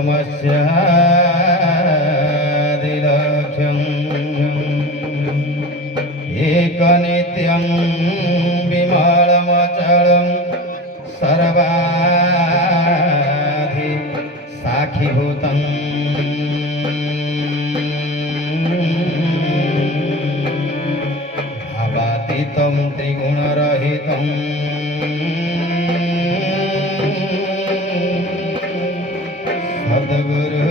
सोमस्यादिलक्ष्यम् एकनित्यं विमलमचलं सर्वाधि साक्षीभूतम् अबातीतं त्रिगुणरहितं सद्गुरु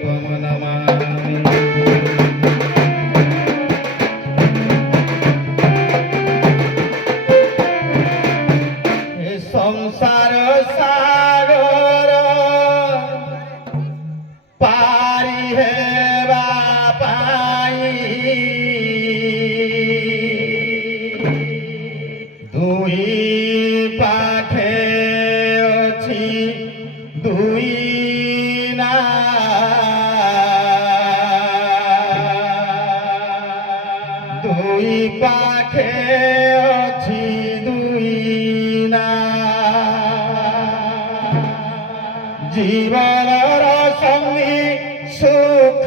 त्वं नमामि। संसार सागर पारी हेबा पाई दुई पाखे अछि दुई ना दुई पाखे अछि दुई ना जीवनर संगी सुख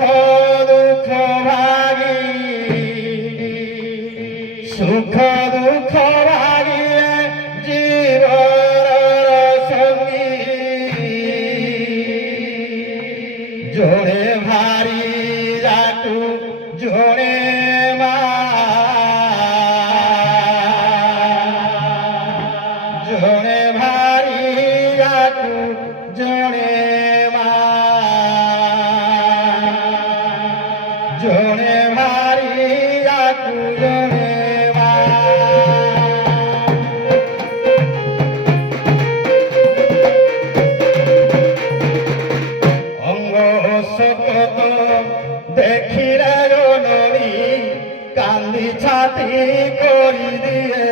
दुख भागी सुख दुख भागी जीवनर संगी जोड़े भारी जातु जोड़े जोड़े भारी जातु जोड़े जोड़े भारी जातु जोड़े अंग सकत देखिले जननी कांदी छाती करी दिए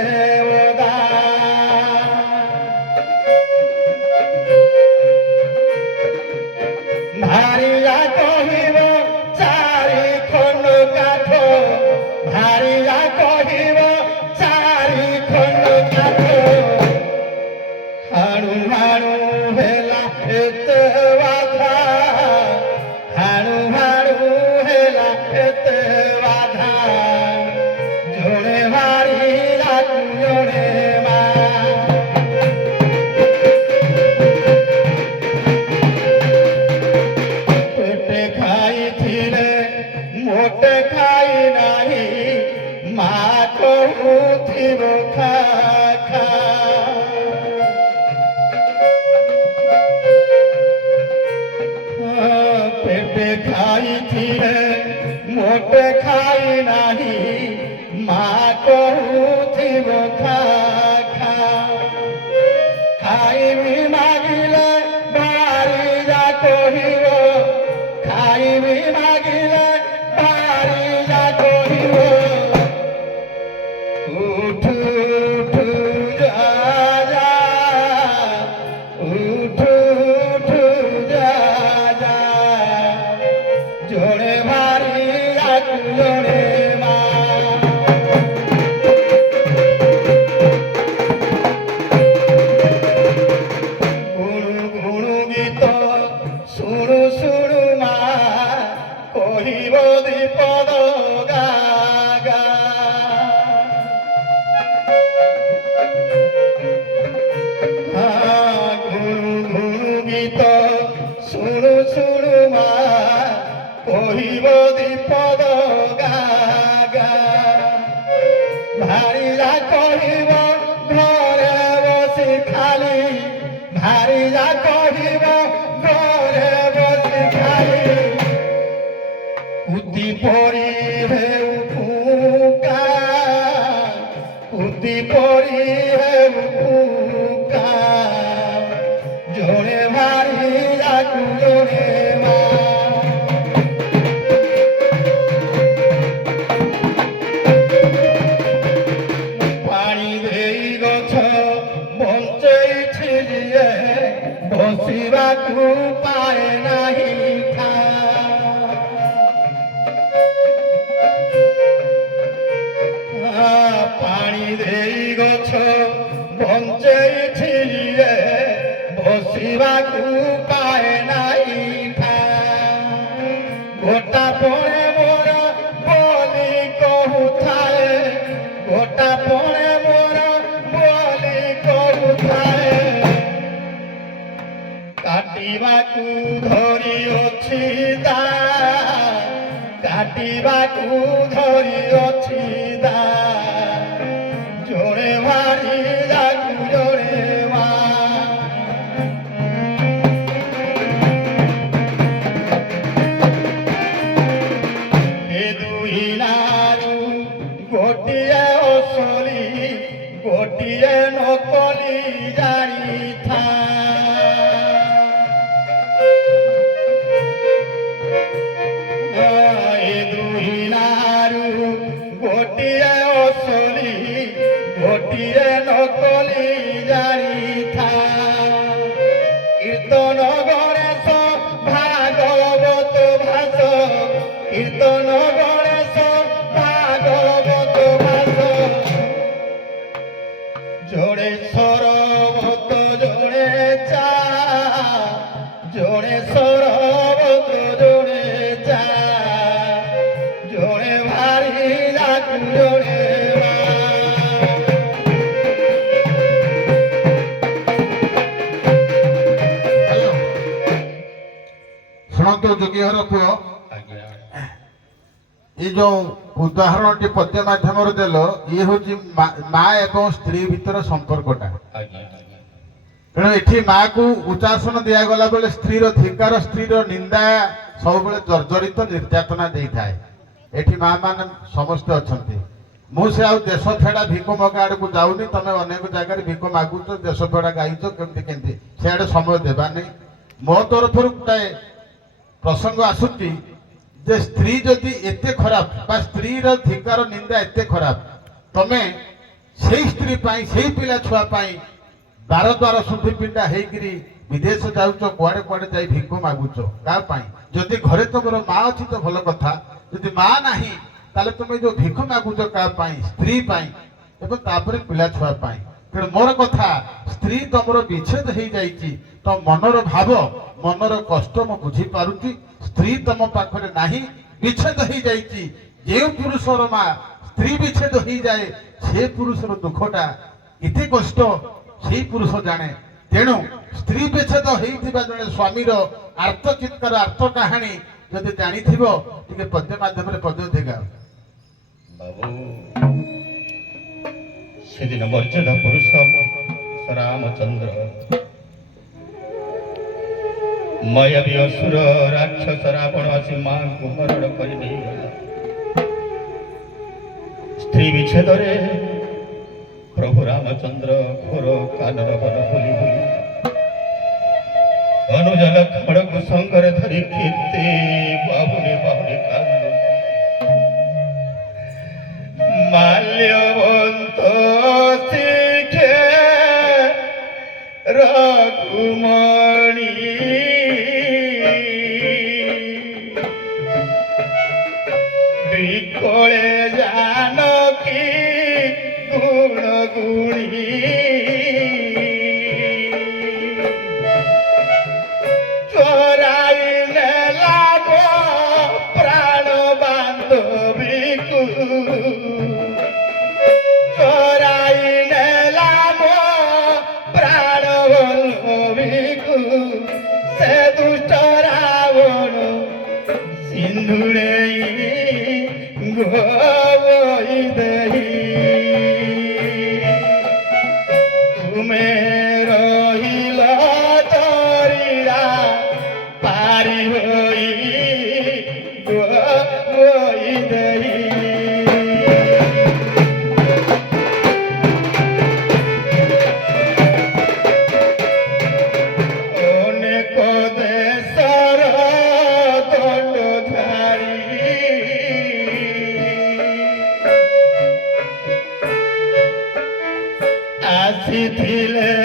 भारिया कहिब चारि खंड काठ भारिया कहिब चारि खंड काठ हाणु हाणु हेला एते बाधा हाणु हाणु हेला एते बाधा जोड़े भारिया जोड़े मोटे खाई नाही माँ कहूथिब खा खा पेटे खाई थिले मोटे खाई नाही माँ कहूथिब खा खा खाइबी मागिले बारी जा कहिब खाइबी मागिले उठ उठ जा जा उठ उठ जा जा जोड़े भारी आकु जोड़े गुणु गुणु गीत शुणु शुणु मा कहिब दीपद गा गीत शुणु शुणु मा कहिब दीपद गा भारिया कहिब घरे बसी खाली भारिया कहिब घरे बसी खाली उदी परी हेउ फुका उदी परी हेउ फुका जोड़े भारी आकु जोड़े पानी देई गछ बंचैथिलिए बसिबाकु पाए नाही था पानी देई गछ बंचैथिलिए ବସିବାକୁ ପାଏ ନାହିଁ ଗୋଟା ପଣେ ମୋର ବୋଲି କହୁଥାଏ ଗୋଟା ପଣେ ମୋର ବୋଲି କହୁଥାଏ କାଟିବାକୁ ଧରିଅଛି ଦା କାଟିବାକୁ ଧରିଅଛି ଦା ଜଣେ ଭାରି ଯାକୁ ଜଣେ ମା ଏ ଦୁଇ ନାରୁ ଗୋଟିଏ ଅସଲି ଗୋଟିଏ ନକଲି ଜାଣିଥା ଗୋଟିଏ ଅସଲି ଗୋଟିଏ ନକଲି ଜାଣିଥା କୀର୍ତ୍ତନ ଗଣେଶ ଭାଗବତ ଭାଷ କୀର୍ତ୍ତନ ଗଣେଶ ଭାଗବତ ଭାଷ ଜଣେ ସରବତ ଜଣେ ଚା ଜଣେ ସରବତ ଜଣେ ଚା ଜଣେ ଭାରି ଯାକୁ ଜଣେ ଶୁଣନ୍ତୁ ଯୋଗୀହର ପୁଅ ଏ ଯୋଉ ଉଦାହରଣଟି ପଦ୍ୟ ମାଧ୍ୟମରେ ଦେଲ ଇଏ ହଉଛି ମା ଏବଂ ସ୍ତ୍ରୀ ଭିତର ସମ୍ପର୍କଟା ତେଣୁ ଏଠି ମାକୁ ଉଚ୍ଚାସନ ଦିଆଗଲା ବେଳେ ସ୍ତ୍ରୀର ଧିକାର ସ୍ତ୍ରୀର ନିନ୍ଦା ସବୁବେଳେ ଜର୍ଜରିତ ନିର୍ଯାତନା ଦେଇଥାଏ ଏଠି ମା ମାନେ ସମସ୍ତେ ଅଛନ୍ତି ମୁଁ ସେ ଆଉ ଦେଶ ଫେଡ଼ା ଭିକ ମଗା ଆଡକୁ ଯାଉନି ତମେ ଅନେକ ଜାଗାରେ ଭିକ ମାଗୁଛ ଦେଶ ଫେଡ଼ା ଗାଇଛ କେମିତି ସେଆଡେ ସମୟ ଦେବା ନାହିଁ ମୋ ତରଫରୁ ଗୋଟାଏ ପ୍ରସଙ୍ଗ ଆସୁଛି ଯେ ସ୍ତ୍ରୀ ଯଦି ଏତେ ଖରାପ ବା ସ୍ତ୍ରୀର ଧିକାର ନିନ୍ଦା ଏତେ ଖରାପ ତମେ ସେଇ ସ୍ତ୍ରୀ ପାଇଁ ସେଇ ପିଲା ଛୁଆ ପାଇଁ ବାର ଦ୍ୱାର ଶୁଦ୍ଧି ପିଣ୍ଡା ହେଇକିରି ବିଦେଶ ଯାଉଛ କୁଆଡେ କୁଆଡେ ଯାଇ ଭିକ ମାଗୁଛ କାହା ପାଇଁ ଯଦି ଘରେ ତମର ମା ଅଛି ତ ଭଲ କଥା ଯଦି ମା ନାହିଁ ତାହେଲେ ତମେ ଯୋଉ ଭିକ ମାଗୁଛ କାହା ପାଇଁ ସ୍ତ୍ରୀ ପାଇଁ ଏବଂ ତାପରେ ପିଲା ଛୁଆ ପାଇଁ ତେଣୁ ମୋର କଥା ସ୍ତ୍ରୀ ତମର ବିଚ୍ଛେଦ ହେଇଯାଇଛି ତ ମନର ଭାବ ମନର କଷ୍ଟ ମୁଁ ବୁଝିପାରୁଛି ସ୍ତ୍ରୀ ତମ ପାଖରେ ନାହିଁ ବିଚ୍ଛେଦ ହେଇଯାଇଛି ଯେଉଁ ପୁରୁଷର ମା ସ୍ତ୍ରୀ ବିଚ୍ଛେଦ ହେଇଯାଏ ସେ ପୁରୁଷର ଦୁଃଖଟା ଏତେ କଷ୍ଟ ସେଇ ପୁରୁଷ ଜାଣେ ତେଣୁ ସ୍ତ୍ରୀ ବିଚ୍ଛେଦ ହେଇଥିବା ଜଣେ ସ୍ୱାମୀର ଆର୍ତ ଚିତ୍କାର ଆର୍ତ କାହାଣୀ ଯଦି ଜାଣିଥିବ ଟିକେ ପଦ୍ୟ ମାଧ୍ୟମରେ ପଦ୍ୟ ଦେଗା ବାବୁ ସେଦିନ ମର୍ଯ୍ୟାଦା ପୁରୁଷ ରାମଚନ୍ଦ୍ର ମାୟାବୀ ଅସୁର ରାକ୍ଷସ ରାବଣ ଆସି ମାଙ୍କୁ ହରଣ କରି ନେଇଗଲା ସ୍ତ୍ରୀ ବିଚ୍ଛେଦରେ ପ୍ରଭୁ ରାମଚନ୍ଦ୍ର ଘୋର କାନନ ବନ ବୁଲି ବୁଲି ଅନୁଜଲ ଖଡ଼କୁ ସଙ୍ଗରେ ଧରି କେତେ ବାହୁନି ବାହୁନି କାନ୍ଦ ମାଲ୍ୟବନ୍ତ ଶିଖେ ରଘୁମଣି বিকলে জানকী গুণ গুণী চোরাই নেলাগ প্রাণ বান্ধবীকু চোরাই নেলাগ প্রাণ বান্ধবীকু সে দুষ্ট রাবণ সিন্ধুরে গোই দেহি তুমি রহিল তরিয়া পারি হই গোই দেহি অনেক দেশর দণ্ডধারী আসিলে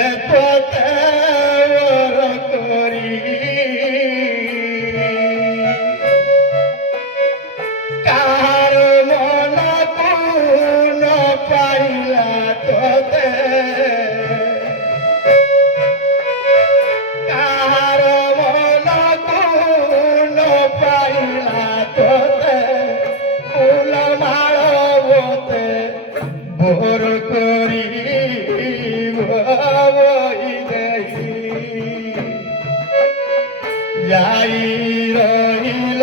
যাই রহিল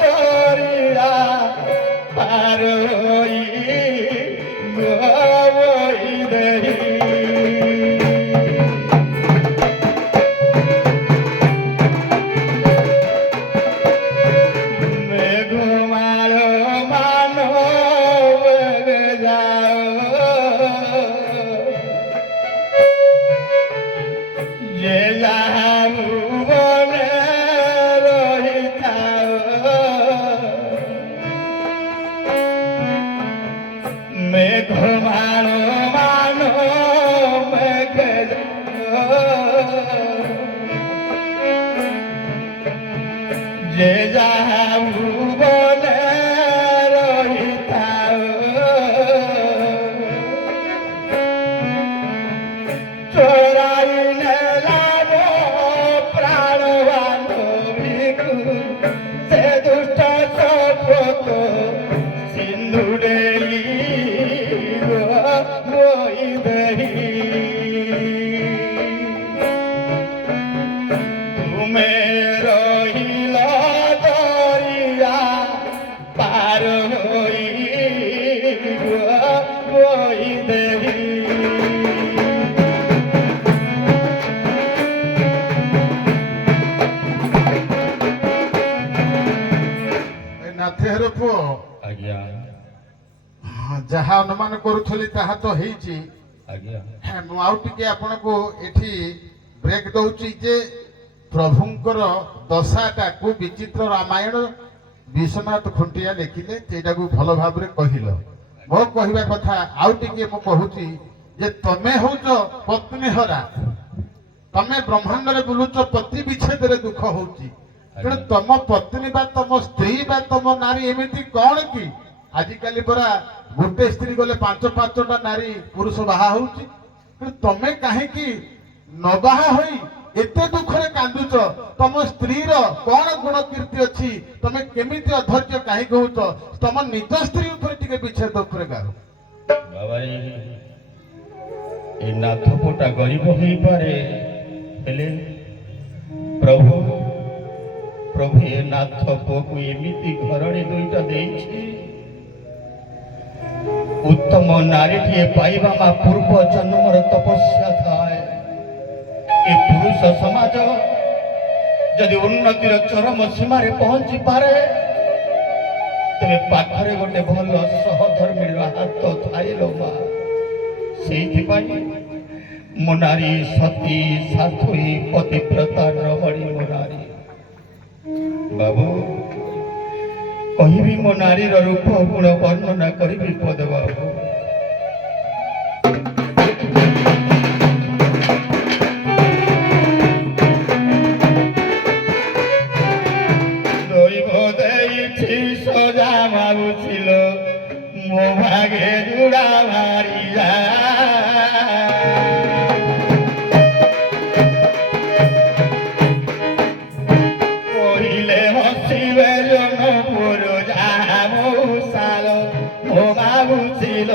দরিয়া পার হই গই দেহি মেঘমাল মানব যাও যে যাহা ভুবনে রহিথাও মেঘমাল মানব যে যাহা ভুবনে রহিথাও চোরাই নেলাম প্রাণ বান্ধবীকু সে দুষ্ট সপত সিন্ধুরে রই দেহি তুমে রহিল দরিয়া পার হই গই দেহি ନାଥେର ପୁଅ ଆଜ୍ଞା ଯାହା ଅନୁମାନ କରୁଥିଲି ତାହା ତ ହେଇଛି। ଆଜ୍ଞା ମୁଁ ଆଉ ଟିକେ ଆପଣଙ୍କୁ ଏଠି ବ୍ରେକ୍ ଦଉଛି ଯେ ପ୍ରଭୁଙ୍କର ଦଶାଟାକୁ ବିଚିତ୍ର ରାମାୟଣ ବିଶ୍ୱନାଥ ଖୁଣ୍ଟିଆ ଲେଖିଲେ ସେଇଟାକୁ ଭଲ ଭାବରେ କହିଲ। ମୋ କହିବା କଥା ଆଉ ଟିକେ ମୁଁ କହୁଛି ଯେ ତମେ ହଉଛ ପତ୍ନୀ ହରା, ତମେ ବ୍ରହ୍ମାଣ୍ଡରେ ବୁଲୁଛ, ପତି ବିଚ୍ଛେଦରେ ଦୁଃଖ ହଉଛି। ତେଣୁ ତମ ପତ୍ନୀ ବା ତମ ସ୍ତ୍ରୀ ବା ତମ ନାରୀ ଏମିତି କଣ କି ଆଜିକାଲି ପରା ଗୋଟେ ସ୍ତ୍ରୀ ଗଲେ ପାଞ୍ଚ ପାଞ୍ଚଟା ନାରୀ ପୁରୁଷ ବାହା ହଉଛି। ତେଣୁ ତମେ କାହିଁକି ନ ବାହା ହୋଇ ଏତେ ଦୁଃଖରେ କାନ୍ଦୁଛ? ତମ ସ୍ତ୍ରୀର କଣ ଗୁଣ କୀର୍ତ୍ତି ଅଛି? ତମେ କେମିତି ଅଧୈର୍ଯ୍ୟ କାହିଁକି ହଉଛ? ତମ ନିଜ ସ୍ତ୍ରୀ ଉପରେ ଟିକେ ବିଚ୍ଛେଦ ଉପରେ ଗାର। ବାବା ଏ ନାଥପଟା ଗରିବ ହେଇପାରେ, ହେଲେ ପ୍ରଭୁ ପ୍ରଭୁ ଏ ନାଥ ପୁଅକୁ ଏମିତି ଘରଣୀ ଦୁଇଟା ଦେଇଛି। ଉତ୍ତମ ନାରୀଟିଏ ପାଇବା ମା ପୂର୍ବ ଜନ୍ମର ତପସ୍ୟା ଥାଏ। ଏ ପୁରୁଷ ସମାଜ ଯଦି ଉନ୍ନତିର ଚରମ ସୀମାରେ ପହଞ୍ଚି ପାରେ, ତେବେ ପାଖରେ ଗୋଟେ ଭଲ ସହଧର୍ମୀର ହାତ ଥାଏ ଲୋ ମା। ସେଇଥିପାଇଁ ମୋ ନାରୀ ସତୀ ସାଥୁଇ ପତିବ୍ରତା ରମଣୀ ମୋ ନାରୀ। ବାବୁ କହିବି ମୋ ନାରୀର ରୂପ ଗୁଣ ବର୍ଣ୍ଣନା କରିବି ପଦ ବାବୁ। দৈব ଦେଇଛି ସଜା ମାଗୁছিল ମୋ ଭାগে ଜୁଡ଼ା ମାରିଯା। କହିଲେ ହସିବେ ଜନପୁର ଯାହା ମଉସାଲ ମୋ ଭାବୁছিল।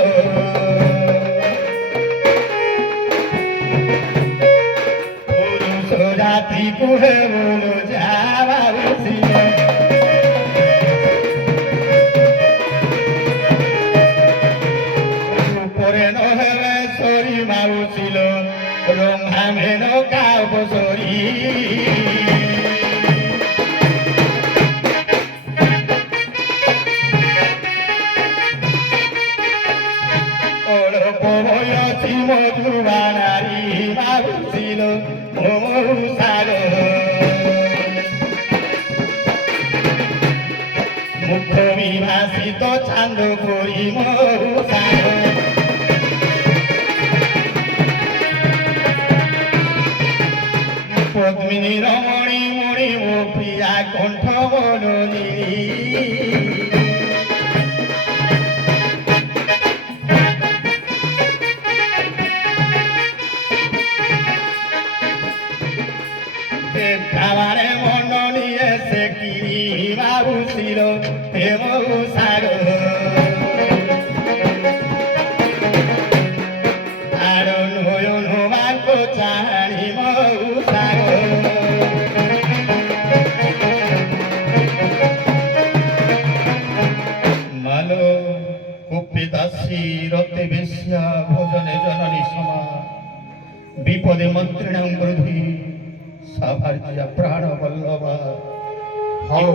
ପୁରୁଷ ଜାତି କୁହେ ବୋଲ ଯାହା ଭାବୁছিল। উপরে নহবে সরি মারুছিল রঙা মেনো কাব সরি। অল্প বয়সী মধুবা নারী ভাবছিল মৌসার। মুখ বিভাসিত চান্দ করি মৌসার। পদ্মিনী রমণী মণি ও প্রিয়া কণ্ঠ বননী। খাবারে মন নিয়ে সে কি ভাবুছিল হে মৌসার। আর নয়ন বাক্য চাহানি মৌসার। দাসী রক্তে বেশ্যা ভোজনে জননী সমা বিপদে মন্ত্রিণাং বৃদ্ধি সাভার্যা প্রাণ বল্লভা। ହଉ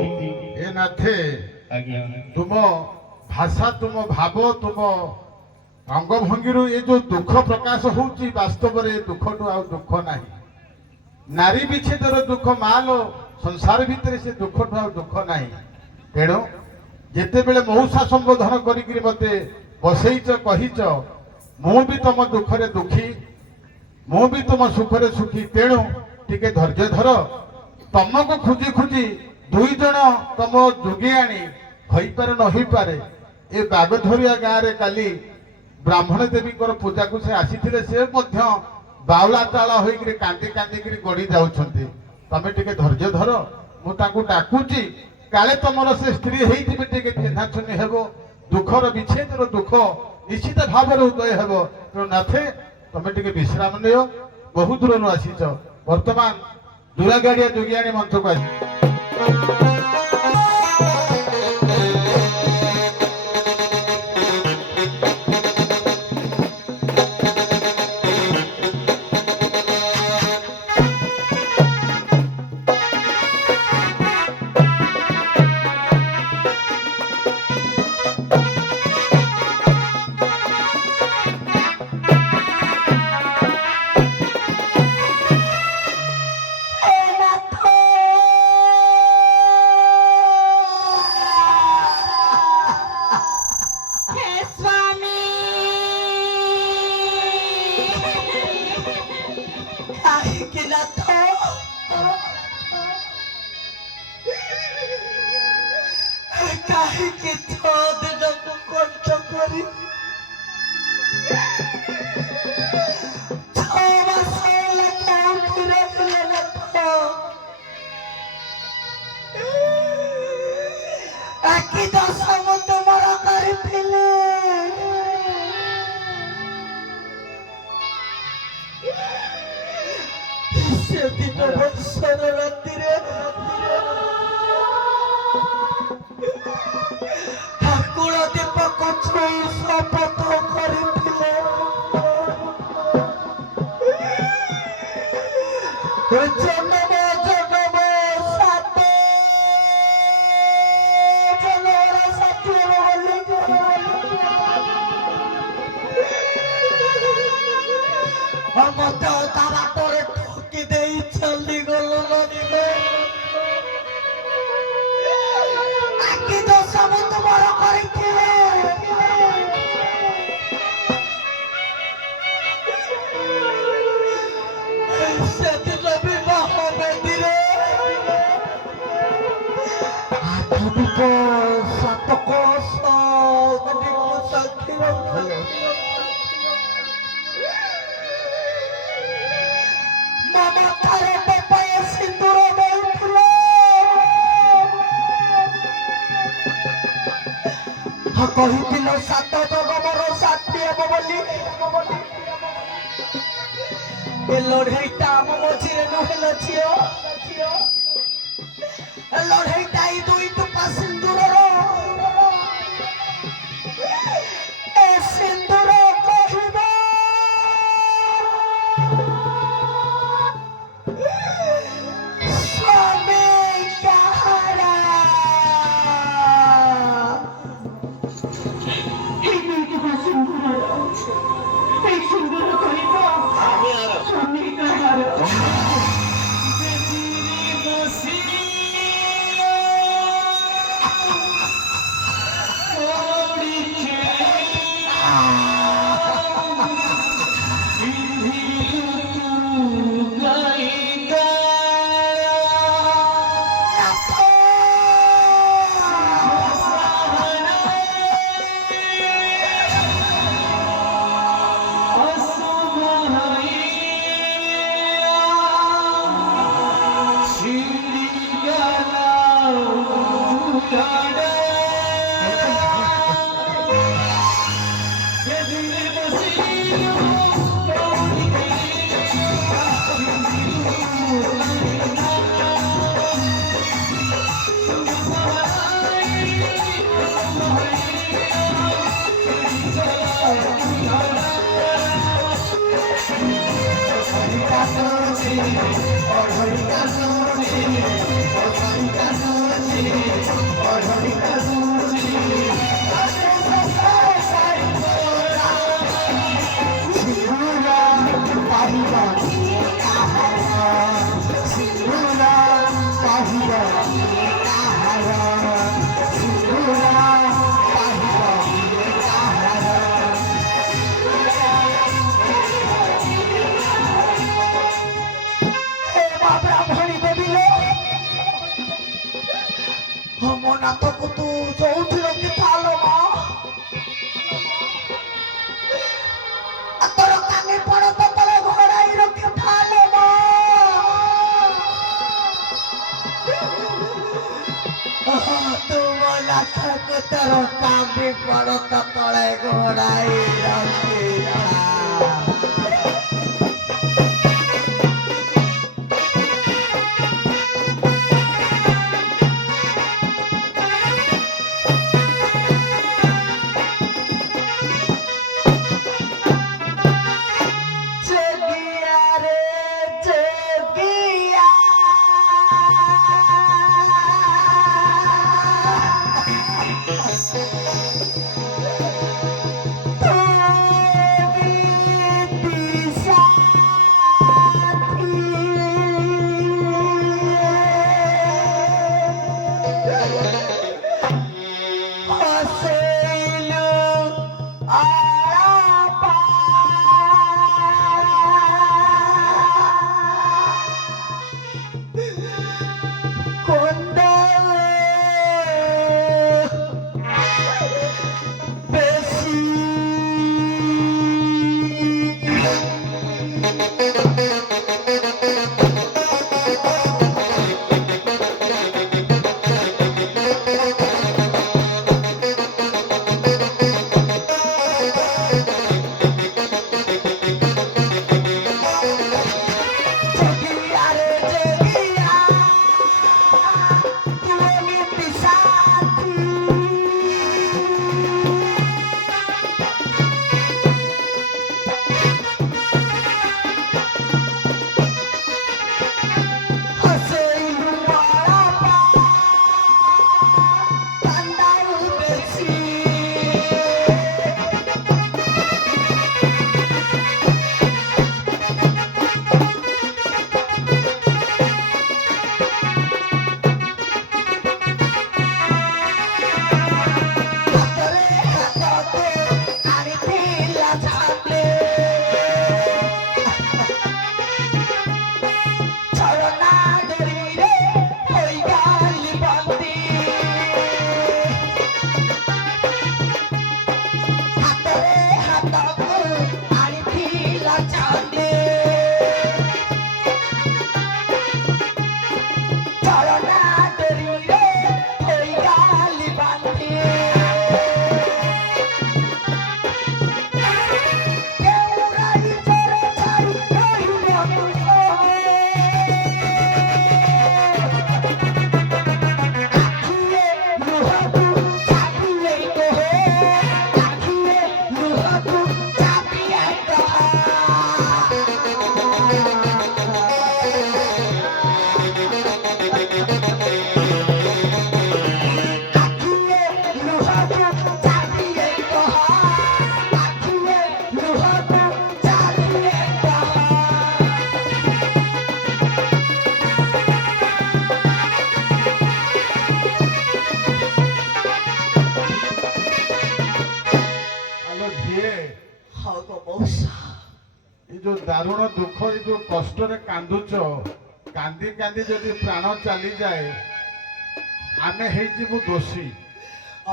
ଏ ନାଥେ ଆଜ୍ଞା ତୁମ ଭାଷା ତୁମ ଭାବ ତୁମ ଅଙ୍ଗଭଙ୍ଗୀରୁ ଏ ଯୋଉ ଦୁଃଖ ପ୍ରକାଶ ହଉଛି ବାସ୍ତବରେ ଏ ଦୁଃଖଠୁ ଆଉ ଦୁଃଖ ନାହିଁ। ନାରୀ ବିଚ୍ଛେଦର ଦୁଃଖ ମାଲୋ ସଂସାର ଭିତରେ ସେ ଦୁଃଖଠୁ ଆଉ ଦୁଃଖ ନାହିଁ। ତେଣୁ ଯେତେବେଳେ ମଉସା ସମ୍ବୋଧନ କରିକିରି ମତେ ବସେଇଛ କହିଛ ମୁଁ ବି ତମ ଦୁଃଖରେ ଦୁଃଖୀ ମୁଁ ବି ତୁମ ସୁଖରେ ସୁଖୀ। ତେଣୁ ଟିକେ ଧୈର୍ଯ୍ୟ ଧର। ତମକୁ ଖୋଜି ଖୋଜି ଦୁଇ ଜଣ ତମ ଯୋଗୀ ଆଣି ହୋଇପାରେ ନ ହୋଇପାରେ ଏ ବାଗଧରିଆ ଗାଁରେ କାଲି ବ୍ରାହ୍ମଣ ଦେବୀଙ୍କର ପୂଜାକୁ ସେ ଆସିଥିଲେ। ସେ ମଧ୍ୟ ବାଉଳା ତାଳ ହୋଇକିରି କାନ୍ଦି କାନ୍ଦିକିରି ଗଡ଼ି ଯାଉଛନ୍ତି। ତମେ ଟିକେ ଧୈର୍ଯ୍ୟ ଧର। ମୁଁ ତାଙ୍କୁ ଡାକୁଛି କାଳେ ତମର ସେ ସ୍ତ୍ରୀ ହେଇଥିବେ ଟିକେ ଚିହ୍ନାଛୁନି ହେବ। ଦୁଃଖର ବିଚ୍ଛେଦର ଦୁଃଖ ନିଶ୍ଚିତ ଭାବରେ ଉଦୟ ହେବ। ତେଣୁ ନାଥେ ତମେ ଟିକେ ବିଶ୍ରାମ ନିଅ। ବହୁ ଦୂରରୁ ଆସିଛ। ବର୍ତ୍ତମାନ ଦୁରାଗାଡ଼ିଆ ଯୋଗିଆଣୀ ମଞ୍ଚକୁ ଆସି କାହିଁକି ଛଅ ଦିନକୁ କଷ୍ଟ କରି 6 ମାସ ହେଲା କୋଉଠି ରହିଲେ ନାଥ? ଆଖି ଦଶ ମୁଁ ତୁମର କରିଥିଲି। ସେଦିନ ବର୍ଷର ରାତିରେ ଠାକୁର ଦୀପକ ଛୁଇଁ ଶପଥ କରିଥିଲେ ଜନ୍ମ ଜନ୍ମ ସାତ ଜନ୍ମର ସାଥିର ବୋଲି ମତେ ତା ବାଟରେ ଠକି ଦେଇ ଚାଲିଗଲ ନଦୀରେ। ଆଖି ଦୋଷ ମୁଁ ତୁମର କରିଥିଲେ। ସେଦିନ ବିବାହ ବେଦୀରେ ଆଧୁନିକ ସାତ କଳସ ସାକ୍ଷୀ ରଖିଲେ। ମମତାରେ ପପାଏ ସିନ୍ଦୁର ଦେଇଥିଲେ। କହିଥିଲ 7 ଜନ୍ମର ସାଥୀ ହେବ ବୋଲି। ଏ ଲଢ଼େଇଟା ଆମ ମଝିରେ ନହେଲ ଝିଅ। ଲଢ଼େଇଟା ଏଇ ଦୁଇ ଟୋପା ସିନ୍ଦୁରର। ଏ ସିନ୍ଦୁର କହିବ ସ୍ୱାମୀ କାହାର। কাঁদুছি অঢই কাঁদুছি অঢই কাঁদুছি অঢই কাঁদুছি সিঁদুরা পাহিব কাহারা সিঁদুরা পাহিব কাহারা সিঁদুরা পাহিব কাহারা ব্রাহ্মণী দেবিলে মনা তো কুতু চৌধুরী রকি থালো মা তোর কানে পড়ো তো তলে ঘোড়াই রকি থালো মা তোমার থাকো তোর কানে পড়ো তো তলে ঘোড়াই রকি দারুণ দুঃখ এই যে কষ্টরে কান্দুছ কান্দি কান্দি যদি প্রাণ চালি যায় ଆମେ ହେଇଯିବୁ ଦୋଷୀ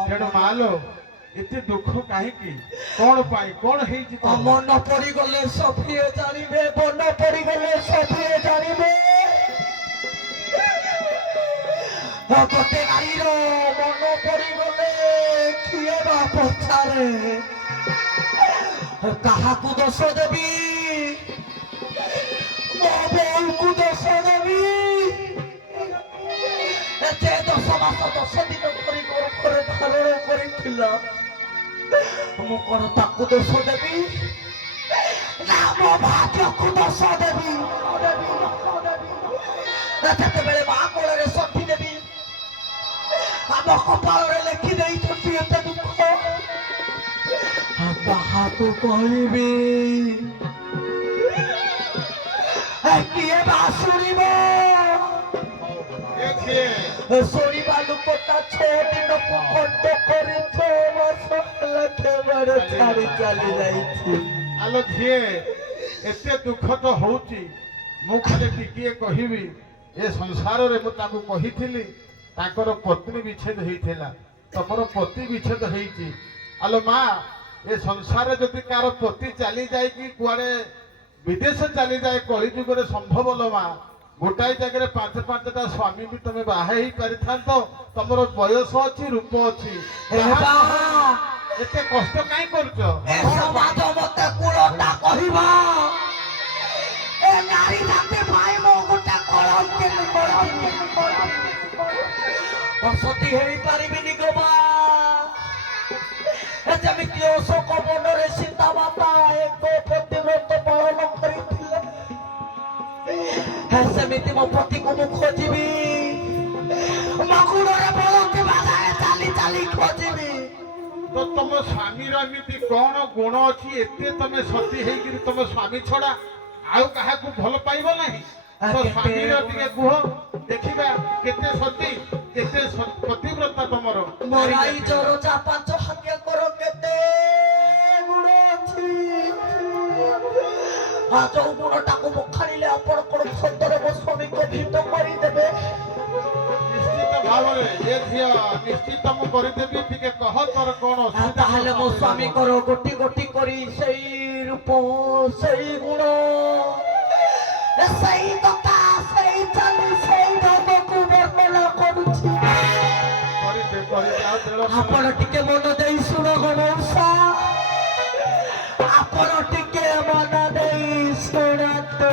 ତେଣୁ ମାଲୋ ଏତେ ଦୁଃଖ କାହିଁକି କଣ ପାଇଁ କଣ ହେଇଛି ମନ ପଡିଗଲେ ସଭିଏ ଜାଣିବେ ମନ ପଡିଗଲେ ସଭିଏ ଜାଣିବେ ଗୋଟେ ନାରୀର ମନ ପଡିଗଲେ କିଏ ବା ପଚାରେ କାହାକୁ ଦୋଷ ଦେବି ମୋ ବୋଉକୁ ଦୋଷ ଦେବି ଏତେ 10 ମାସ 10 ଦିନ କରି ଘରେ ଧାରଣ କରିଥିଲା ମୁଁ କଣ ତାକୁ ଦୋଷ ଦେବି ନା ମୋ ଭାଗ୍ୟକୁ ଦୋଷ ଦେବି ଯେତେବେଳେ ମା କୋଳରେ ସନ୍ଧି ଦେବି ଆମ କପାଳରେ ଲେଖି ଦେଇଛନ୍ତି ଏତେ ଦୁଃଖ କାହାକୁ କହିବି କିଏ ବା ଶୁଣିବ ଶୁଣିବା ଲୋକଟା 6 ଦିନକୁ ଖଣ୍ଡ କରି 6 ମାସ ହେଲା ଖେଳରେ ଛାଡ଼ି ଚାଲି ଯାଇଛି। ଆଲୋ ଝିଏ ଏତେ ଦୁଃଖ ତ ହଉଛି ମୁଁ ଖାଲି ଟିକିଏ କହିବି ଏ ସଂସାରରେ ମୁଁ ତାଙ୍କୁ କହିଥିଲି ତାଙ୍କର ପତ୍ନୀ ବିଚ୍ଛେଦ ହେଇଥିଲା ତମର ପତି ବିଚ୍ଛେଦ ହେଇଛି। ଆଲୋ ମା ଏ ସଂସାରରେ ଯଦି କାହାର ପତି ଚାଲି ଯାଇକି କୁଆଡେ ବିଦେଶ ଚାଲିଯାଏ କଳି ଯୁଗରେ ସମ୍ଭବ ଲୋ ମା ଗୋଟାଏ ଜାଗାରେ 5-5ଟା ସ୍ୱାମୀ ବି ତମେ ବାହା ହେଇ ପାରିଥାନ୍ତ ତମର ବୟସ ଅଛି ରୂପ ଅଛି ଏତେ କଷ୍ଟ କାଇଁ କରୁଛ? ଏ ସମାଜ ମତେ କୁଳଟା କହିବ ଏ ନାରୀ ଜାତି ପାଇଁ ମୁଁ ଗୋଟେ ସତୀ ହେଇପାରିବିନି ଗୋ ମା ଯେମିତି ଅଶୋକ ବନରେ ସୀତା ମାତା ଏକ ପ୍ରତିବ୍ରତ ପାଳନ କରିଥିଲେ ସେମିତି ମୋ ପତିକୁ ମୁଁ ଖୋଜିବି ମକୁଳରେ ବଳଥିବା ଚାଲି ଚାଲି ଖୋଜିବି। ତ ତମ ସ୍ୱାମୀର ଏମିତି କଣ ଗୁଣ ଅଛି ଏତେ ତମେ ସତୀ ହେଇକିରି ତମ ସ୍ୱାମୀ ଛଡା ଆଉ କାହାକୁ ଭଲ ପାଇବ ନାହିଁ? ତ ସ୍ୱାମୀର ଟିକେ କୁହ ଦେଖିବା କେତେ ସତୀ କେତେ ପତିବ୍ରତା ତମର? ମରାଇ ଜରଜା 5 ହାତ୍ୟାଙ୍କର କେତେ ଗୁଣ ଅଛି ଯୋଉ ଗୁଣଟାକୁ ମୁଖାଣିଲେ ଆପଣଙ୍କର ସତରେ ମୋ ସ୍ୱାମୀକୁ ଭୀତ କରିଦେବେ। ନିଶ୍ଚିତ ଭାବରେ ଏ ଝିଅ ନିଶ୍ଚିତ ମୁଁ କରିଦେବି ଟିକେ କହ ତୋର କଣ ତାହେଲେ ମୋ ସ୍ୱାମୀଙ୍କର ଗୋଟି ଗୋଟି କରି ସେଇ ରୂପ ସେଇ ଗୁଣ ସେଇ କଥା ସେଇ ଚାଲି ସେଇ ଢଙ୍ଗକୁ ବର୍ଣ୍ଣନା କରୁଛି ଆପଣ ଟିକେ ମନ ଦେଇ ଶୁଣ ଗଣେଶା ଆପଣ ଟିକେ ମନ ଦେଇ ଶୁଣନ୍ତୁ।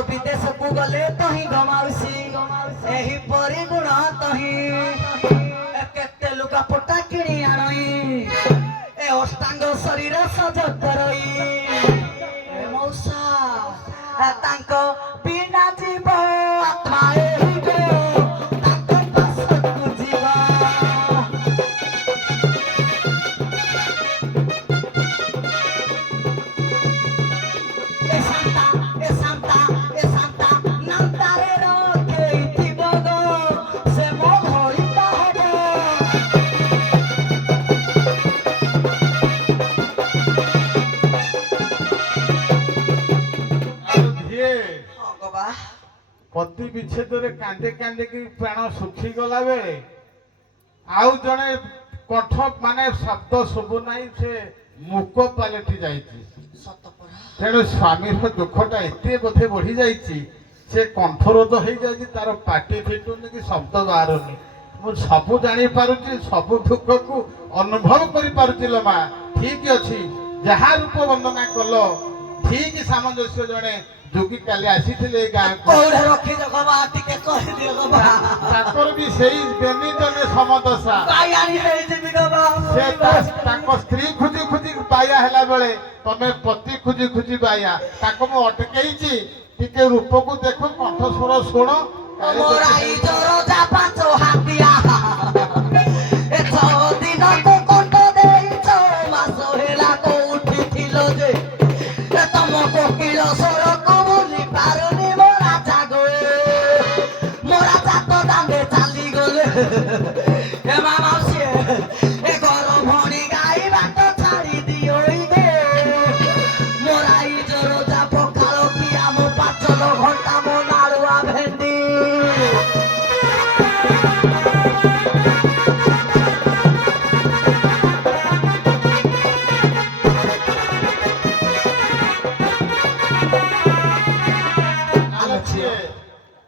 ଆଉ ବିଦେଶକୁ ଗଲେ ତହିଁ ଗମାଉସି ଏହି ପରି ଗୁଣ ତହିଁ କେତେ ଲୁଗାପଟା କିଣି ଆଣଇ ଏ ଅଷ୍ଟାଙ୍ଗ ଶରୀର ସଜ କରଇ ମଉସା ତାଙ୍କ ବିନା ଯିବ ଆତ୍ମା ଏହି ଗୋ ତାଙ୍କ ପାଶକୁ ଯିବ ପତି ବିଚ୍ଛେଦରେ କାନ୍ଦେ କାନ୍ଦିକି ପ୍ରାଣ ଶୁଖିଗଲା ବେଳେ ଆଉ ଜଣେ କଣ୍ଠ ମାନେ ଶବ୍ଦ ଶୁଭୁ ନାହିଁ ସେ ମୂକ ପାଲଟି ଯାଇଛି ତେଣୁ ସ୍ୱାମୀର ଦୁଃଖଟା ଏତେ ବୋଧେ ବଢି ଯାଇଛି ସେ କଣ୍ଠରୋଧ ହେଇଯାଇଛି ତାର ପାଟି ଫିଟୁନି କି ଶବ୍ଦ ବାହାରୁନି ମୁଁ ସବୁ ଜାଣିପାରୁଛି ସବୁ ଦୁଃଖକୁ ଅନୁଭବ କରିପାରୁଛି ଲୋ ମା ଠିକ ଅଛି ଯାହା ରୂପ ବନ୍ଦନା କଲ ଠିକ ସାମଞ୍ଜସ୍ୟ ଜଣେ ଯୋଗୀ କାଲି ଆସିଥିଲେ ଗାଁକୁ ତାଙ୍କର ବି ସେଇ ବେନି ଜଣେ ସମଦଶା ସେ ତାଙ୍କ ସ୍ତ୍ରୀ ଖୋଜି ଖୋଜି ବାୟା ହେଲା ବେଳେ ତମେ ପତି ଖୋଜି ଖୋଜି ବାୟା ତାକୁ ମୁଁ ଅଟକେଇଛି ଟିକେ ରୂପକୁ ଦେଖ କଣ୍ଠସ୍ୱର ଶୁଣ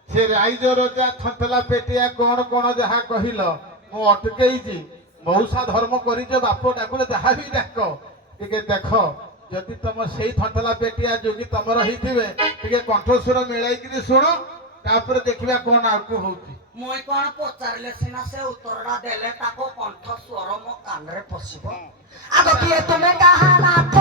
ସେ ରାଇଜ ରଜା ଥନ୍ତଲା ପେଟିଆ କଣ କଣ ଯାହା କହିଲ ମୁଁ ଅଟକେଇଛି ମଉସା ଧର୍ମ କରିଛ ବାପ ଡାକୁଲେ ଯାହା ବି ଡାକ ଟିକେ ଦେଖ ଯଦି ତମ ସେଇ ଥନ୍ତଲା ପେଟିଆ ଯୋଗୀ ତମର ହେଇଥିବେ ଟିକେ କଣ୍ଠସ୍ୱର ମିଳାଇକିରି ଶୁଣ ତାପରେ ଦେଖିବା କଣ ଆଗକୁ ହଉଛି ମୁଇଁ କଣ ପଚାରିଲେ ସିନା ସେ ଉତ୍ତରଟା ଦେଲେ ତାକୁ କଣ୍ଠ ସ୍ୱର ମୋ କାନରେ ପଶିବ ଆଗ କିଏ ତୁମେ କାହା ନାଥ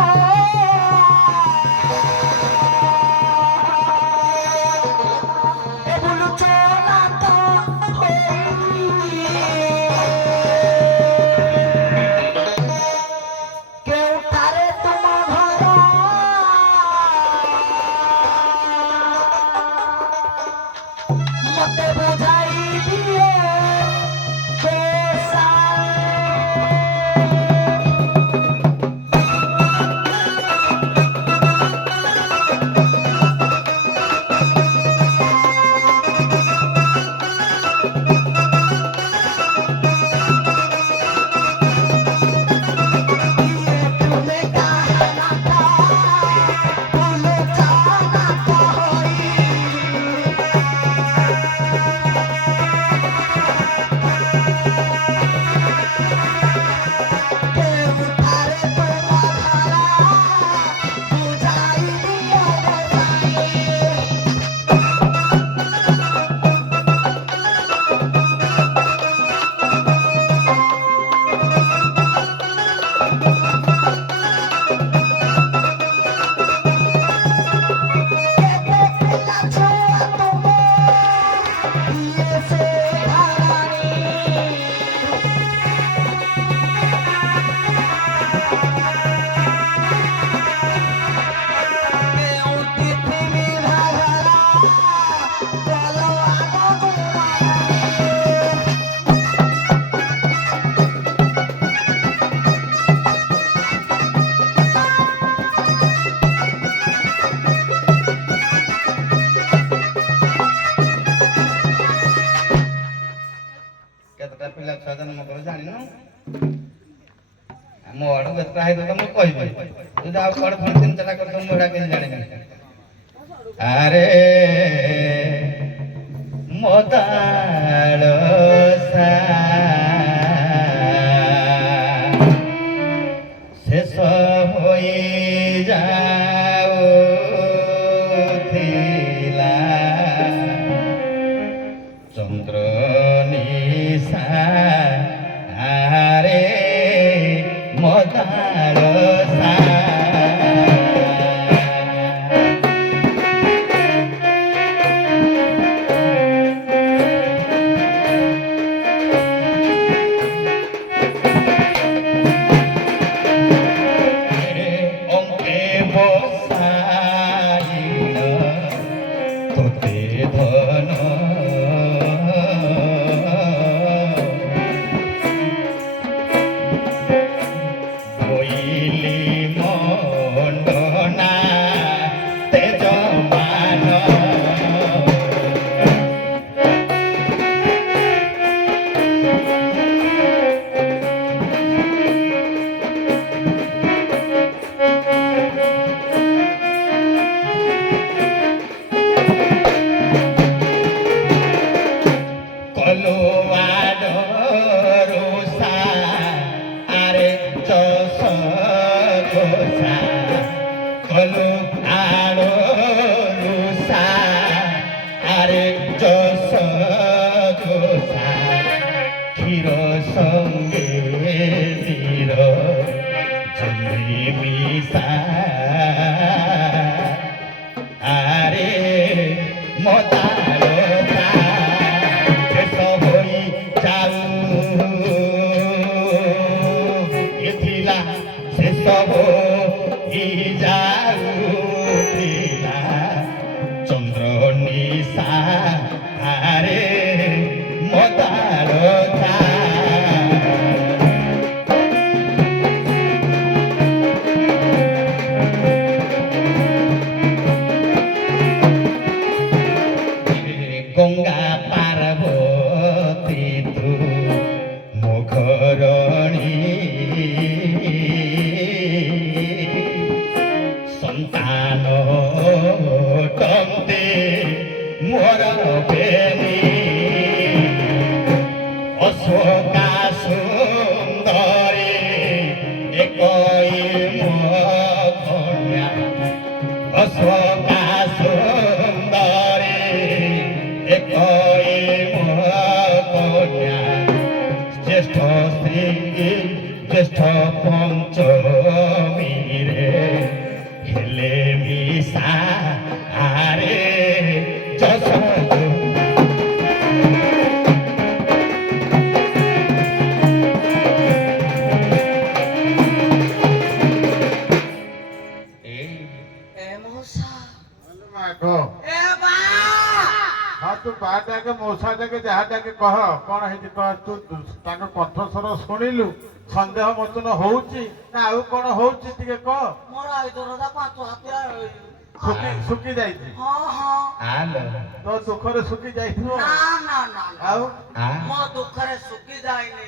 ମୋ ଆଡୁ ବ୍ୟସ୍ତ ହେଇଗଲା ମୁଁ କହିବି ଯଦି ଆଉ କୁଆଡେ ପୁଣି ତିନି ଚାରିଟା କରିଦେବ ମୁଁ ଏଇଟା କେମିତି ଜାଣିବି ଆରେ ମଦାଳ ଶେଷ ହୋଇ ଯାଉଥିଲା সাইন তোতে ধন বইলি মণ্ডনা তেজমান কলোয়ার রোসা আরে চষ ঘোষা কলো আড়ো রোসা আরে চষ ঘোষা ক্ষীর সঙ্গে তীর চন্দ্রী মিশা আরে মতার চন্দ্র নিশা আরে মতার গঙ্গা পার্বতী তু মুখরণী সন্তান টন্তে মোর প্রেমী অশোকা সুন্দরী একই মন্যা অশোকা সুন্দরী একই মন্যা জ্যেষ্ঠ শ্রী জ্যেষ্ঠ পঞ্চমী রে হেলে মিশা আরে যশ ତୁ ବା ଡାକେ ମଉସା ଡାକେ ଯାହା ଡାକେ କହ କଣ ହେଇଛି କହ ତୁ ତାଙ୍କ କଣ୍ଠସ୍ୱର ଶୁଣିଲୁ ସନ୍ଦେହ ମୋଚନ ହଉଛି ନା ଆଉ କଣ ହଉଛି ଟିକେ କହ ଶୁଖି ଯାଇଛି ତୋ ଦୁଃଖରେ ଶୁଖି ଯାଇଥିବ ଆଉ ମୋ ଦୁଃଖରେ ଶୁଖି ଯାଇନି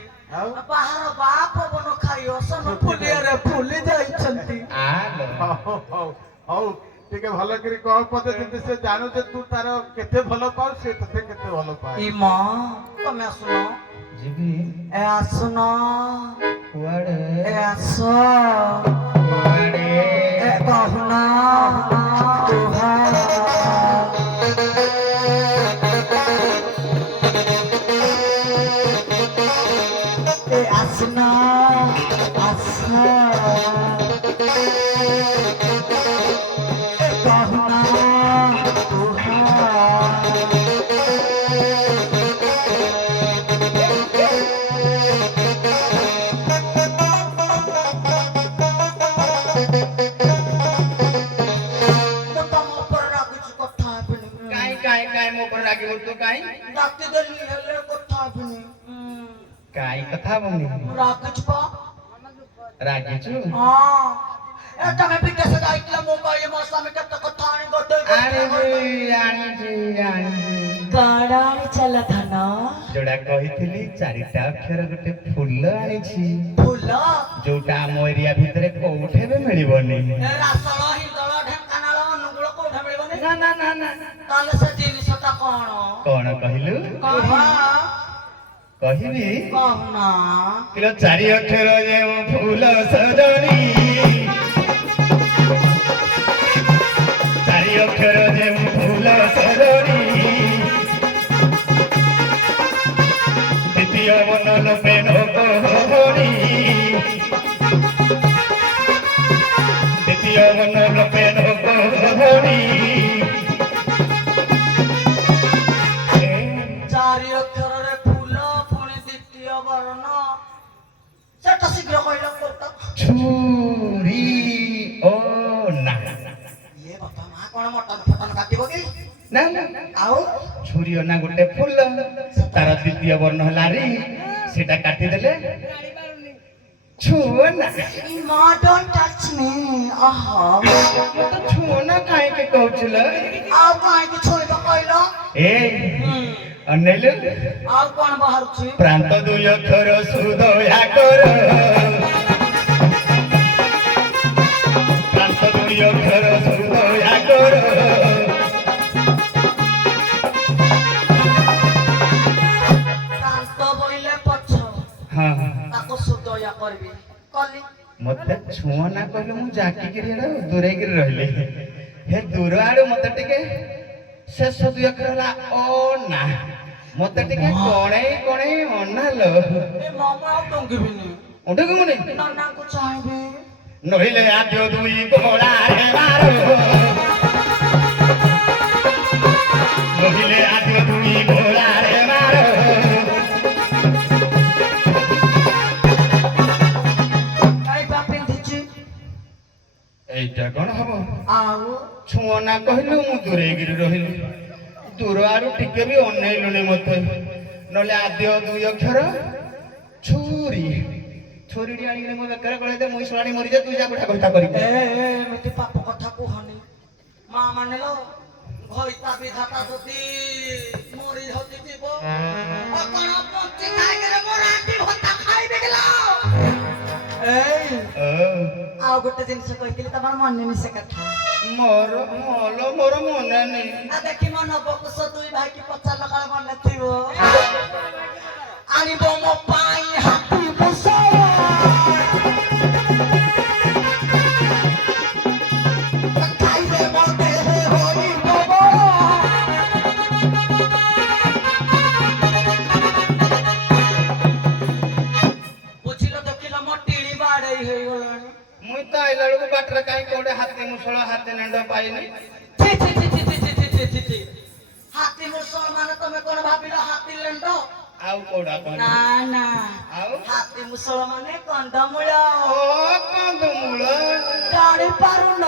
ବାହାର ବାପ ବନ ଖାଇ ଅସନ ଫୁଲିଆରେ ଫୁଲି ଯାଇଛନ୍ତି ହଉ ଟିକେ ଭଲ କରି କହ ପଦେ ଯେମିତି ସେ ଜାଣୁ ଯେ ତୁ ତାର କେତେ ଭଲ ପାଉ ସେ ତତେ କେତେ ଭଲ ପାଏ ମା ତମେ ଆସୁନ ଯିବି ଏ ଆସୁନ କୁଆଡେ ଏ ଆସ କୁଆଡେ ଏ କହୁନ କୁହ ଏ ଆସୁନ ଆସ কাই কথা বলি রাগিছু ତମେ ବିଦେଶ ଯାଇଥିଲ ମୁଁ କହିଲି ମୋ ସ୍ୱାମୀ କେତେ କଥା ଆଣି କଣ ଆଣିଚଲ ଧନ ଯୋଉଟା କହିଥିଲି ଚାରିଟା ଅକ୍ଷର ଗୋଟେ ଫୁଲ ଆଣିଛି ଫୁଲ ଯୋଉଟା ଆମ ଏରିଆ ଭିତରେ କୋଉଠି ବି ମିଳିବନି ରାସଳ ହିନ୍ଦଳ ଢେଙ୍କାନାଳ ଅନୁଗୁଳ କୋଉଠି ମିଳିବନି ନା ନା ନା ନା ତାହେଲେ ସେ ଜିନିଷଟା କଣ କଣ କହିଲୁ କହିବି କହୁନା କିଲୋ ଚାରି ଅକ୍ଷର ଯେଉଁ ଫୁଲ ସଜଣି ଚାରି ଅକ୍ଷର ଯେଉଁ ଫୁଲ ସଜଣି দ্বিতীয় মনন পেন কহনি দ্বিতীয় মনন পেন কহনি চারি অক্ষরে ফুল পুଣି দ্বিতীয় বর্ণ সেটা শীঘ্র কইল কোটা ছুরি ও না ଏ ବାପା ମା କଣ ମଟନ ଫଟନ କାଟିବ କି ନା ନା ଆଉ ଛୁରୀ ନା ଗୋଟେ ଫୁଲ ତାର ଦ୍ୱିତୀୟ ବର୍ଣ୍ଣ ହେଲା ରି ସେଟା କାଟିଦେଲେ ଛୁଅ ନା ମା ଡୋଣ୍ଟ ଟଚ୍ ମି ଆହା ତ ଛୁଅ ନା କାହିଁକି କହୁଥିଲ ଆଉ କାହିଁକି ଛୁଇଁବ କହିଲ ଏ ଅନେଇଲୁ ଆଉ କଣ ବାହାରୁଛି ପ୍ରାନ୍ତ ଦୁଇ ଅକ୍ଷର ସୁଦୟା କର ପ୍ରାନ୍ତ ଦୁଇ ଅକ୍ଷର ସୁଦୟା କର ପ୍ରାନ୍ତ ବୋଇଲେ ପଛ ହଁ ତାକୁ ସୁଦୟା କରିବି କଲି ମତେ ଛୁଅ ନା କହିଲେ ମୁଁ ଜାକିକିରି ଦୂରେଇକିରି ରହିଲି ହେ ଦୂର ଆଡୁ ମତେ ଟିକେ ଶେଷ ଦୁଇ ଅକ୍ଷର ହେଲା ଓ ନା ମତେ ଟିକେ କଣେଇ କଣେଇ ଅନାଲୋ ଏ ମାମା ଆଉ ଟଙ୍ଗିବିନି ଉଠକୁ ମୁନି ନନାଙ୍କୁ ଚାହିଁବି ନହିଲେ ଆଦ୍ୟ ଦୁଇ ଗୋଳାରେ ମାର ନହିଲେ ଆଦ୍ୟ ଦୁଇ ଗୋଳାରେ ମାର ଖାଇବା ପିନ୍ଧିଛି এইটা କଣ ହବ ଆଉ ଛୁଅ ନା କହିଲୁ ମୁଁ ଦୂରେଇକିରି ରହିଲି ଦୂର ଆଡୁ ଟିକେ ବି ଅନେଇଲୁନି ମତେ ନହେଲେ ଆଦ୍ୟ ଦୁଇ ଅକ୍ଷର ଛୁରୀ ଛୁରୀଟି ଆଣିକିରି ମୋ ବେକରେ ଗଳେଇ ମୁଇଁ ଶୁଣାଣି ମରିଯା ତୁ ଯା ବୁଢା କହିତା କରିବୁ ଏମିତି ପାପ କଥା କୁହନି ମା ମାନେ ଲୋ ଘଇତା ବିଧାତା ଯଦି ମରି ହତି ଯିବ ଅକଣ ପଞ୍ଚି ଖାଇଗଲେ ମୋ ରାତି ଭତ୍ତା ଖାଇବେ ଗଲା ଏଇ ଆଉ ଗୋଟେ ଜିନିଷ କହିଥିଲି ତମର ମନେ ମିଶେ କଥା ମୋର ମୋର ମନେ ନାହିଁ ଆ ଦେଖି ମୋ ନବକୁଶ ଦୁଇ ଭାଇ କି ପଚାରିଲ କାଳେ ମନେ ଥିବ ଆଣିବ ମୋ ପାଇଁ ହାତୀ ମୁସଳ ଖାଇବେ ମୋ ଦେହ ହୋଇ ପ୍ରବଳ ବୁଝିଲ ଦେଖିଲ ମୋ ଟିଳି ବାଡେଇ ହେଇଗଲାଣି ମୁଇଁ ତ ଆଇଲା ବେଳକୁ ବାଟରେ କାହିଁ କୋଉଟେ ହାତୀ ମୁସଳ ହାତୀ ନେଣ୍ଡ ପାଇନି ହାତୀ ମୁସଳ ମାନେ ତମେ କଣ ଭାବିଲ ହାତୀ ଲେଣ୍ଡ ଆଉ କୋଉଟା ନା ନା ଆଉ ହାତୀ ମୁସଳ ମାନେ କନ୍ଦମୂଳ ଓ କନ୍ଦମୂଳ ଜାଣି ପାରୁନ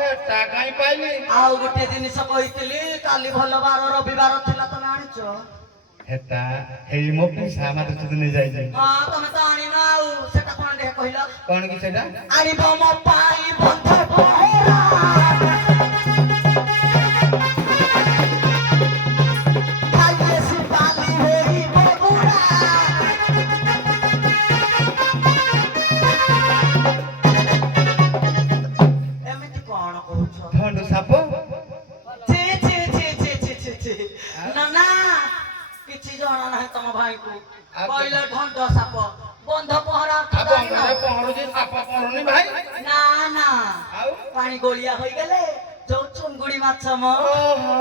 ହେଟା କାହିଁ ପାଇଲି ଆଉ ଗୋଟେ ଜିନିଷ କହିଥିଲି କାଲି ଭଲ ବାର ରବିବାର ଥିଲା ତମେ ଆଣିଛ ହେଟା ହେଇ ମୋ ପିସା ମାତ୍ର ତୁ ନେଇ ଯାଇଛି ହଁ ତମେ ତ ଆଣିନ ଆଉ ସେଟା କଣ ଦେଖ କହିଲ କଣ କି ସେଟା ଆଣିବ ମୋ ପାଇଁ ବନ୍ଧ ପହରା ଖାଇଲେ ସେ ବାଲି ହୋଇ ବଗୁଡ଼ା ଏମିତି କଣ କହୁଛ ଭଣ୍ଡୁ ସାପ ଛି ଛି ଛି ଛି ଛି ଛି ଛି ନା ନା କିଛି ଜଣା ନାହିଁ ତମ ଭାଇକୁ କହିଲେ ଢଣ୍ଡ ସାପ ବନ୍ଧ ପହରା ବନ୍ଧରେ ପହଁରୁଛି ସାପ ପହଁରୁନି ଭାଇ ନା ନା ଆଉ ପାଣି ଗୋଳିଆ ହୋଇଗଲେ ଯୋଉ ଚୁଙ୍ଗୁଡି ମାଛ ମ ଓହୋ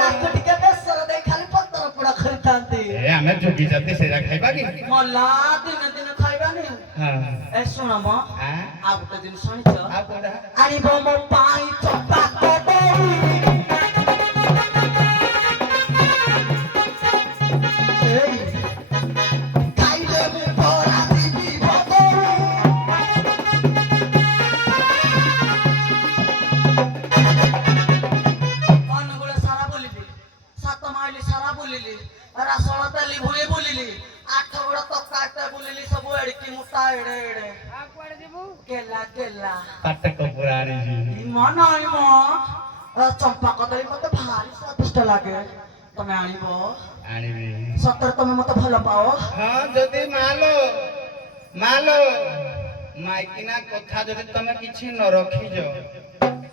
ତାକୁ ଟିକେ ବେସର ଦେଇ ଖାଲି ପତର ପୋଡା କରିଥାନ୍ତି ଏ ଆମେ ଯୋଗୀ ଜାତି ସେଇଟା ଖାଇବା କି ମଲା ଦିନେ ଦିନେ ଖାଇବାନି ହଁ ଏ ଶୁଣ ମ ଆଁ? ଆଉ ଗୋଟେ ଜିନିଷ ଶୁଣିଛ ଆଉ କୋଉଟା ଆଣିବ ମୋ ପାଇଁ ଚପା କଦଳୀ ଏଇ, ଖାଇଲେ ମୁଁ ପରା ଯିବି ବଦଳି ଅନୁଗୁଳ ସାରା ବୁଲିଲି 7 ମାଇଲି ସାରା ବୁଲିଲି ରାସଳ ତେଲି ଭୁଇଁ ବୁଲିଲି 8 ଗୋଡ଼ ତକାଟେ ବୁଲିଲି ସବୁ ଏଡିକି ମୁଟା ଏଡେ ଏଡେ କେଲା କେଲା ପାଟ କପୁରା ଆଣିଛି ଇମା ନାଇଁ ମ ଚମ୍ପା କଦଳୀ ମତେ ଭାରି ସ୍ୱାଦିଷ୍ଟ ଲାଗେ ତମେ ଆଣିବ ଆଣିବି ସତରେ ତମେ ମତେ ଭଲ ପାଅ ହଁ ଯଦି ମାଲୋ ମାଇକିନା କଥା ଯଦି ତମେ କିଛି ନ ରଖିଛ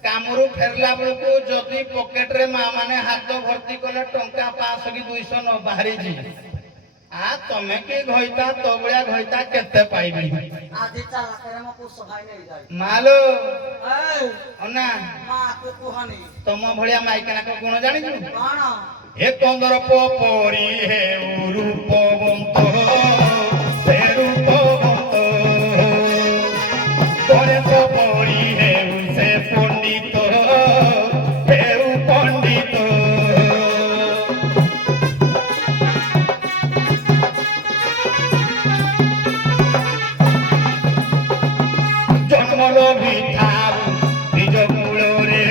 କାମରୁ ଫେରିଲା ବେଳକୁ ଯଦି ପକେଟରେ ମା ମାନେ ହାତ ଭର୍ତ୍ତି କଲେ ଟଙ୍କା 500 କି 200 ନ ବାହାରିଛି ଆ ତମେ କି ଘଇତା ତୋ ଭଳିଆ ଘଇତା କେତେ ପାଇବି ଆଜି ଚାଲାକରେ ମୋ ପୁଷ ଭାଇ ନେଇଯାଇ ମାଲୋ ଏଇ ଅନା ମାକୁ କୁହନି ତମ ଭଳିଆ ମାଇକିନାଙ୍କ ଗୁଣ ଜାଣିଛୁ କଣ ଏ କନ୍ଦର୍ପ ପରି ହେଉ ରୂପବନ୍ତ ସେ ରୂପବନ୍ତ ଗଣେଶ ପରି ହେଉ ସେ ପଣ୍ଡିତ ହେଉ ପଣ୍ଡିତ ଜନ୍ମର ଭିଥାଉ ନିଜ କୂଳରେ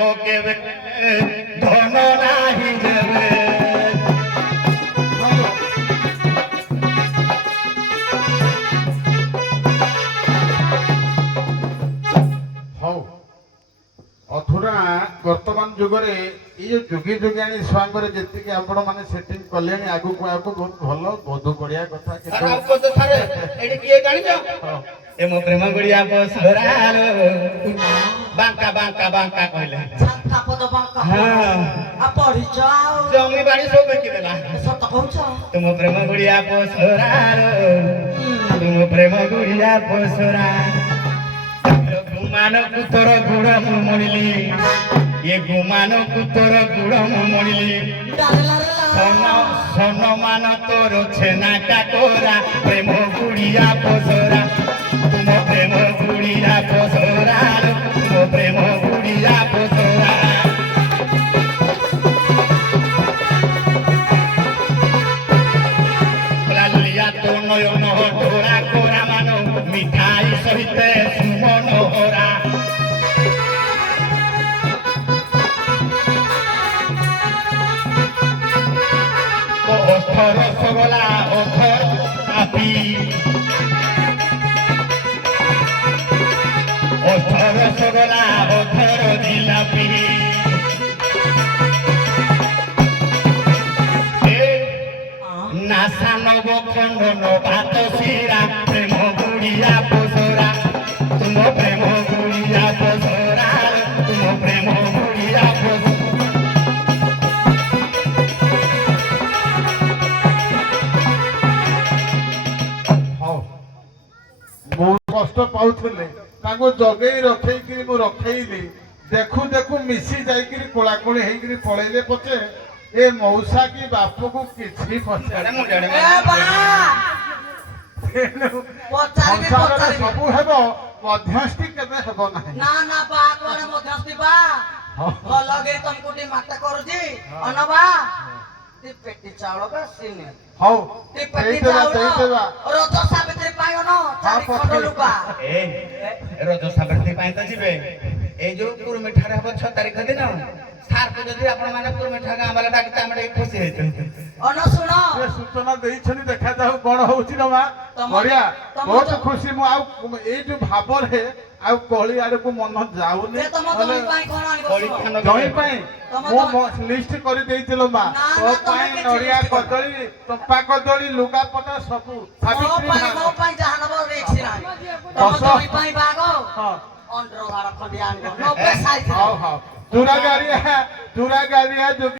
ଆଗ କେବେ ଧନ ନାହିଁ ଯେବେ ହଉ ଅଥୁରା ବର୍ତ୍ତମାନ ଯୁଗରେ ଏଇ ଯୋଉ ଯୋଗୀ ଯୋଗିଆଣୀ ଛୁଆଙ୍କର ଯେତିକି ଆପଣ ମାନେ ସେଟିଂ କଲେଣି ଆଗକୁ ଆଗକୁ ବହୁତ ଭଲ ବୋଧ କରିବା କଥା କିନ୍ତୁ ଆଉ କତ ଥରେ ଏଠି କିଏ ଜାଣିଛ ଏ ମୋ ପ୍ରେମ ଗୁଡିଆ ବସରାର ବାଙ୍କା ବାଙ୍କା ବାଙ୍କା କହିଲେ ଛାତା ପଦ ବାଙ୍କା ହଁ ଆ ପଢିଛ ଆଉ ଜମି ବାଡି ସବୁ ବିକି ଦେଲା ସତ କହୁଛ ତୁମ ପ୍ରେମ ଗୁଡିଆ ବସରାର ତୁମ ପ୍ରେମ ଗୁଡିଆ ବସରା ଗୁମାନକୁ ତୋର ଗୁଡ଼ ମୁଁ ମଣିଲି ଏ ଗୁମାନକୁ ତୋର ଗୁଡ଼ ମୁଁ ମଣିଲି ସନ ମାନ ତୋର ଛେନା କାକରା ପ୍ରେମ ଗୁଡିଆ ବସରା ତୁମ ପ୍ରେମ ଗୁଡିଆ ବସରା ତୁମ ପ୍ରେମ ଗୁଡିଆ ବସରା লালিয়া তো নয়ন ঢোরা কোরা মানো মিঠাই সহিতে সুমন ওরা অথর রসগোলা অথর আপি অথর রসগোলা অথর জিলাপি নাসা নব খণ্ডন ভাত শিরা প্রেম গুড়িয়া বসরা তুম প্রেম গুড়িয়া বসরা তুম প্রেম গুড়িয়া বসরা ହଉ ବହୁତ କଷ୍ଟ ପାଉଥିଲେ ତାଙ୍କୁ ଜଗେଇ ରଖେଇକିରି ମୁଁ ରଖେଇଲି ଦେଖୁ ଦେଖୁ ମିଶି ଯାଇକିରି କୋଳାକୋଳି ହେଇକିରି ପଳେଇଲେ ପଛେ ଏ ମଉସା କି ବାପକୁ କିଛି ପଚାରେ ମୁଁ ଜାଣେ ଏ ବା ତେଣୁ ପଚାରିବି ସଂସାରରେ ପଚାରିବି ସବୁ ହେବ ମଧ୍ୟସ୍ଥି କେବେ ହେବ ନାହିଁ ନା ନା ବା କୋଣେ ମଧ୍ୟସ୍ଥି ବା ହଁ। ଭଲ ଗେଇ ତମକୁ ଟିକେ ମାଟା କରୁଛି ଅନବା ତି ପେଟି ଚାଉଳ ବା ସିନେ ହଉ ତି ପେଟି ଦେଇଦେବା ଚାଉଳ ଦେଇଦେବା ରଜ ସାବିତ୍ରୀ ପାଇନ ଚାରି ଖଣ୍ଡ ଲୁଗା ଏ ରଜ ସାବିତ୍ରୀ ପାଇଁ ତ ଯିବେ ଏଇ ଯୋଉ କୁରୁମିଠାରେ ହବ 6 ତାରିଖ ଦିନ ସାର୍କୁ ଯଦି ଆପଣ ମାନେ କୁରୁମିଠା ଗାଁ ବାଲା ଡାକିତେ ଆମେ ଟିକେ ଖୁସି ହେଇଥାନ୍ତୁ ଅନ ଶୁଣ ସେ ସୂଚନା ଦେଇଛନ୍ତି ଦେଖାଯାଉ କଣ ହଉଛି ନା ମା ତମ- ବଢିଆ ତମ ବହୁତ ତ- ଖୁସି ମୁଁ ଆଉ ଏଇ ଯୋଉ ଭାବରେ ଆଉ କଳି ଆଡକୁ ମନ ଯାଉନି ଯେ ତମ ନହେଲେ ଜମି ପାଇଁ କଣ ଆଣିବ ପରୀକ୍ଷା ଶୁଣ। ନ- ଜଇଁ ପାଇଁ ତମ ମୁଁ ତ- ଲିଷ୍ଟ କରିଦେଇଥିଲ ମା ନା, ତୋ ନା, ତମେ ପାଇଁ କିଛି ନଡିଆ list କରିନ। କଦଳୀ ଚମ୍ପା କଦଳୀ ଲୁଗାପଟା ସବୁ ମୋ ସାବିତ୍ରୀ ପାଇଁ ଭାଗ। ମୋ ପାଇଁ ଯାହା ନବ ରିକ୍ସ ନାହିଁ ତମ ଦଶ। ଜମି ପାଇଁ ବାଗ ହଁ ଅଣ୍ଡର ଗାଡ ଖଣ୍ଡି ଆଣିବ 90 ସାଇଜ ହଉ ହଉ ଦୁରା ଗାଡିଆ ଯୋଗୀ